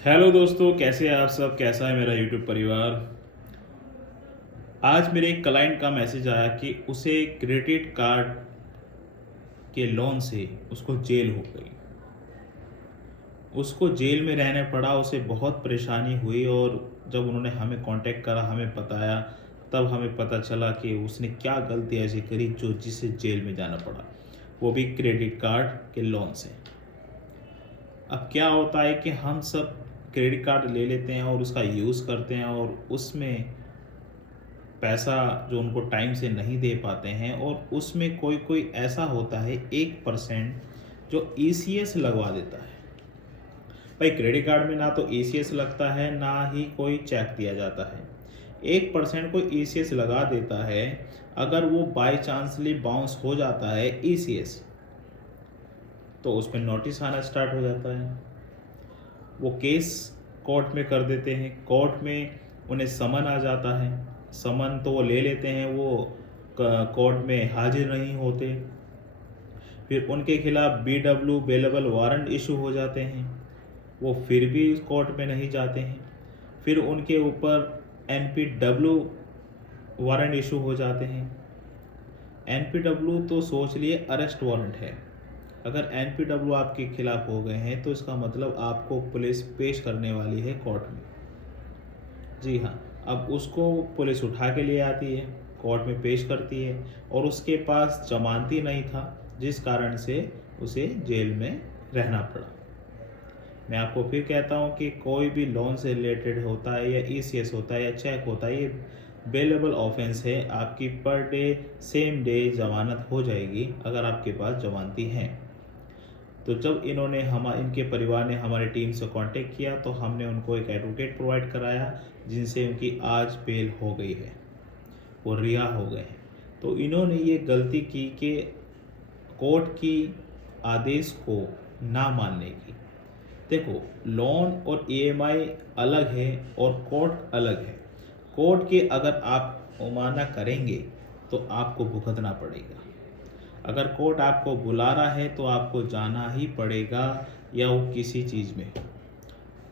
Hello दोस्तों, कैसे हैं आप सब। कैसा है मेरा यूट्यूब परिवार। आज मेरे एक क्लाइंट का मैसेज आया कि उसे क्रेडिट कार्ड के लोन से उसको जेल हो गई। उसको जेल में रहने पड़ा, उसे बहुत परेशानी हुई। और जब उन्होंने हमें कांटेक्ट करा, हमें बताया, तब हमें पता चला कि उसने क्या गलती ऐसी करी जो जिसे जेल में जाना पड़ा, वो भी क्रेडिट कार्ड के लोन से। अब क्या होता है कि हम सब क्रेडिट कार्ड ले लेते हैं और उसका यूज़ करते हैं, और उसमें पैसा जो उनको टाइम से नहीं दे पाते हैं, और उसमें कोई कोई ऐसा होता है 1% जो ईसीएस लगवा देता है। भाई, क्रेडिट कार्ड में ना तो ईसीएस लगता है, ना ही कोई चेक दिया जाता है। 1% को ईसीएस लगा देता है। अगर वो बाई चांसली बाउंस हो जाता है ईसीएस, तो उस पर नोटिस आना स्टार्ट हो जाता है। वो केस कोर्ट में कर देते हैं, कोर्ट में उन्हें समन आ जाता है। समन तो वो ले लेते हैं, वो कोर्ट में हाजिर नहीं होते। फिर उनके खिलाफ बीडब्ल्यू बेलेबल वारंट इशू हो जाते हैं, वो फिर भी कोर्ट में नहीं जाते हैं। फिर उनके ऊपर एनपीडब्ल्यू वारंट इशू हो जाते हैं। एनपीडब्ल्यू तो सोच लिए अरेस्ट वारंट है। अगर एनपीडब्ल्यू आपके खिलाफ हो गए हैं तो इसका मतलब आपको पुलिस पेश करने वाली है कोर्ट में। जी हाँ, अब उसको पुलिस उठा के ले आती है, कोर्ट में पेश करती है, और उसके पास जमानती नहीं था, जिस कारण से उसे जेल में रहना पड़ा। मैं आपको फिर कहता हूँ कि कोई भी लोन से रिलेटेड होता है, या ईसीएस होता है, या चेक होता है, ये बेलेबल ऑफेंस है। आपकी पर डे सेम डे जमानत हो जाएगी अगर आपके पास जमानती हैं। तो जब इनके परिवार ने हमारी टीम से कांटेक्ट किया, तो हमने उनको एक एडवोकेट प्रोवाइड कराया, जिनसे उनकी आज बेल हो गई है, वो रिहा हो गए हैं। तो इन्होंने ये गलती की कि कोर्ट की आदेश को ना मानने की। देखो, लोन और ईएमआई अलग है और कोर्ट अलग है। कोर्ट के अगर आप अवमानना करेंगे तो आपको भुगतना पड़ेगा। अगर कोर्ट आपको बुला रहा है तो आपको जाना ही पड़ेगा, या वो किसी चीज़ में हो।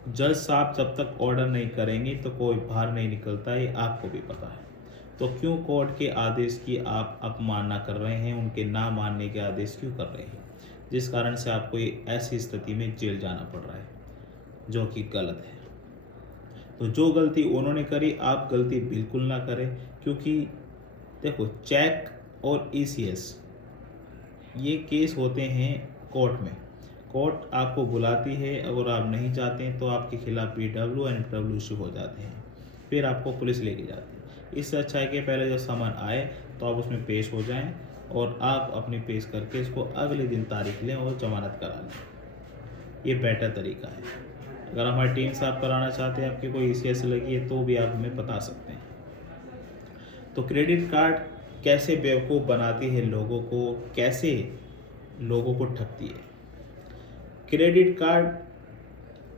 जज साहब जब तक ऑर्डर नहीं करेंगे तो कोई बाहर नहीं निकलता, ये आपको भी पता है। तो क्यों कोर्ट के आदेश की आप अपमानना कर रहे हैं, उनके ना मानने के आदेश क्यों कर रहे हैं, जिस कारण से आपको ये ऐसी स्थिति में जेल जाना पड़ रहा है, जो कि गलत है। तो जो गलती उन्होंने करी, आप गलती बिल्कुल ना करें। क्योंकि देखो, चेक और ईसीएस ये केस होते हैं कोर्ट में। कोर्ट आपको बुलाती है, अगर आप नहीं जाते हैं तो आपके खिलाफ पीडब्ल्यू एंड डब्ल्यू इशू हो जाते हैं, फिर आपको पुलिस लेके जाती है। इससे अच्छा है कि पहले जब सामान आए तो आप उसमें पेश हो जाएं, और आप अपनी पेश करके इसको अगले दिन तारीख लें और जमानत करा लें। ये बेटर तरीका है। अगर हमारी टीम से आप कराना चाहते हैं, आपकी कोई ईसीएस लगी है, तो भी आप हमें बता सकते हैं। तो क्रेडिट कार्ड कैसे बेवकूफ़ बनाती है लोगों को, कैसे लोगों को ठगती है। क्रेडिट कार्ड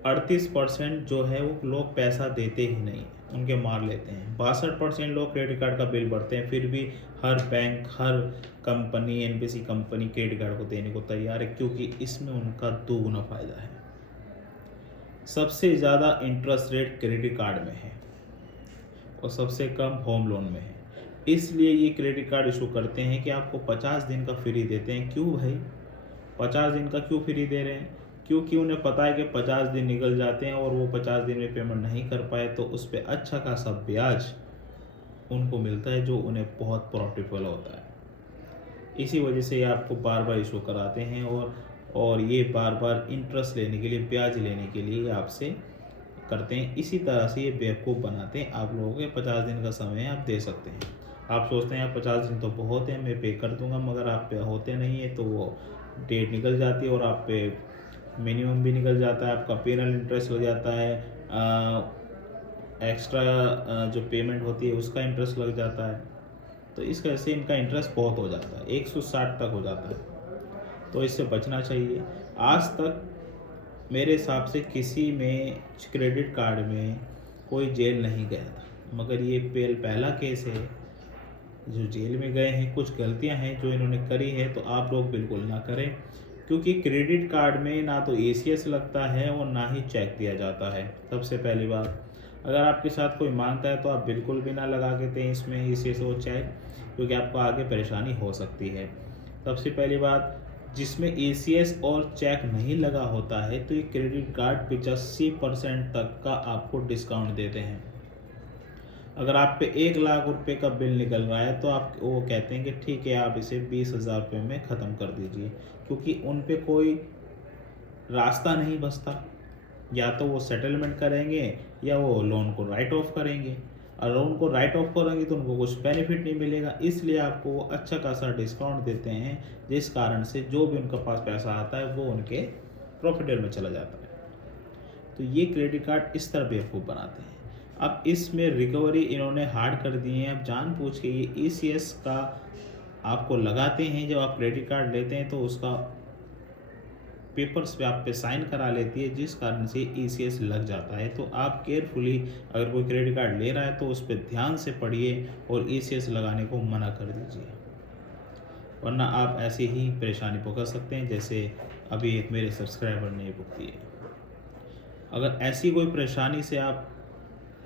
38% जो है वो लोग पैसा देते ही नहीं, उनके मार लेते हैं। 62% लोग क्रेडिट कार्ड का बिल भरते हैं, फिर भी हर बैंक, हर company, NBC company credit card को देने को तैयार है, क्योंकि इसमें उनका दोगुना फ़ायदा है। सबसे ज़्यादा इंटरेस्ट रेट क्रेडिट कार्ड में है, और सबसे कम होम लोन में है। इसलिए ये क्रेडिट कार्ड इशू करते हैं कि आपको 50 दिन का फ्री देते हैं। क्यों भाई, 50 दिन का क्यों फ्री दे रहे हैं? क्योंकि उन्हें पता है कि 50 दिन निकल जाते हैं और वो 50 दिन में पेमेंट नहीं कर पाए, तो उस पर अच्छा खासा ब्याज उनको मिलता है, जो उन्हें बहुत प्रॉफिटेबल होता है। इसी वजह से ये आपको बार बार इशू कराते हैं, और ये बार बार इंटरेस्ट लेने के लिए, ब्याज लेने के लिए आपसे करते हैं। इसी तरह से ये बेवकूफ़ बनाते हैं आप लोगों के। 50 दिन का समय आप दे सकते हैं। आप सोचते हैं यार 50 दिन तो बहुत है, मैं पे कर दूंगा, मगर आप पे होते नहीं है, तो वो डेट निकल जाती है और आप पे मिनिमम भी निकल जाता है, आपका पेनल इंटरेस्ट हो जाता है, एक्स्ट्रा जो पेमेंट होती है उसका इंटरेस्ट लग जाता है। तो इस वजह से इनका इंटरेस्ट बहुत हो जाता है, 160 तक हो जाता है। तो इससे बचना चाहिए। आज तक मेरे हिसाब से किसी में क्रेडिट कार्ड में कोई जेल नहीं गया था, मगर ये पहला केस है जो जेल में गए हैं। कुछ गलतियां हैं जो इन्होंने करी है, तो आप लोग बिल्कुल ना करें, क्योंकि क्रेडिट कार्ड में ना तो एसीएस लगता है और ना ही चेक दिया जाता है। सबसे पहली बात, अगर आपके साथ कोई मांगता है तो आप बिल्कुल भी ना लगा के दें इसमें एसीएस और चेक, क्योंकि आपको आगे परेशानी हो सकती है। सबसे पहली बात, जिसमें एसीएस और चेक नहीं लगा होता है तो ये क्रेडिट कार्ड 85% तक का आपको डिस्काउंट देते हैं। अगर आप पे 1 लाख रुपए का बिल निकल रहा है तो आप वो कहते हैं कि ठीक है आप इसे 20,000 रुपये में ख़त्म कर दीजिए, क्योंकि उन पे कोई रास्ता नहीं बचता। या तो वो सेटलमेंट करेंगे या वो लोन को राइट ऑफ करेंगे, और लोन को राइट ऑफ करेंगे तो उनको कुछ बेनिफिट नहीं मिलेगा, इसलिए आपको वो अच्छा खासा डिस्काउंट देते हैं, जिस कारण से जो भी उनके पास पैसा आता है वो उनके प्रॉफिटेबल में चला जाता है। तो ये क्रेडिट कार्ड इस तरह बेवकूफ़ बनाते हैं। अब इसमें रिकवरी इन्होंने हार्ड कर दी है। अब जानबूझ के ये ईसीएस का आपको लगाते हैं। जब आप क्रेडिट कार्ड लेते हैं तो उसका पेपर्स पे आप पे साइन करा लेती है, जिस कारण से ईसीएस लग जाता है। तो आप केयरफुली अगर कोई क्रेडिट कार्ड ले रहा है तो उस पर ध्यान से पढ़िए और ईसीएस लगाने को मना कर दीजिए, वरना आप ऐसे ही परेशानी भुगत सकते हैं जैसे अभी एक मेरे सब्सक्राइबर ने भुगती है। अगर ऐसी कोई परेशानी से आप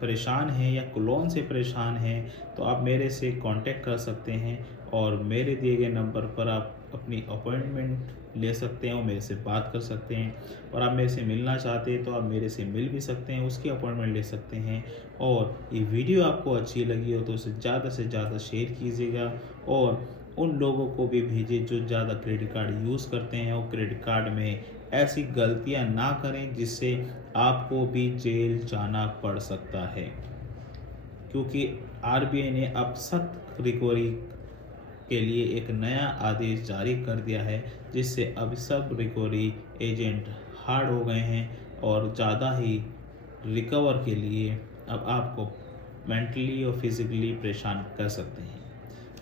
परेशान हैं या लोन से परेशान हैं तो आप मेरे से कांटेक्ट कर सकते हैं, और मेरे दिए गए नंबर पर आप अपनी अपॉइंटमेंट ले सकते हैं और मेरे से बात कर सकते हैं। और आप मेरे से मिलना चाहते हैं तो आप मेरे से मिल भी सकते हैं, उसकी अपॉइंटमेंट ले सकते हैं। और ये वीडियो आपको अच्छी लगी हो तो उसे ज़्यादा से ज़्यादा शेयर कीजिएगा, और उन लोगों को भी भेजिए जो ज़्यादा क्रेडिट कार्ड यूज़ करते हैं और क्रेडिट कार्ड में ऐसी गलतियां ना करें जिससे आपको भी जेल जाना पड़ सकता है। क्योंकि आरबीआई ने अब सख्त रिकवरी के लिए एक नया आदेश जारी कर दिया है, जिससे अब सब रिकवरी एजेंट हार्ड हो गए हैं और ज़्यादा ही रिकवर के लिए अब आपको मेंटली और फिजिकली परेशान कर सकते हैं।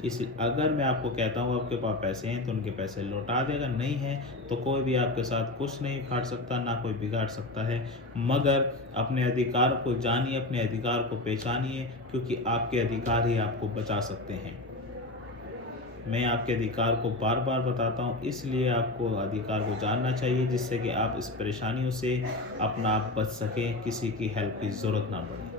इस अगर मैं आपको कहता हूँ आपके पास पैसे हैं तो उनके पैसे लौटा देगा, नहीं है तो कोई भी आपके साथ कुछ नहीं खाड़ सकता, ना कोई बिगाड़ सकता है। मगर अपने अधिकार को जानिए, अपने अधिकार को पहचानिए, क्योंकि आपके अधिकार ही आपको बचा सकते हैं। मैं आपके अधिकार को बार बार बताता हूँ, इसलिए आपको अधिकार को जानना चाहिए, जिससे कि आप इस परेशानियों से अपना आप बच सकें, किसी की हेल्प की ज़रूरत ना पड़े।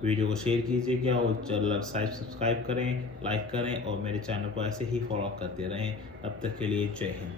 वीडियो को शेयर कीजिएगा और चैनल सब्सक्राइब करें, लाइक करें और मेरे चैनल को ऐसे ही फॉलो करते रहें। तब तक के लिए जय हिंद।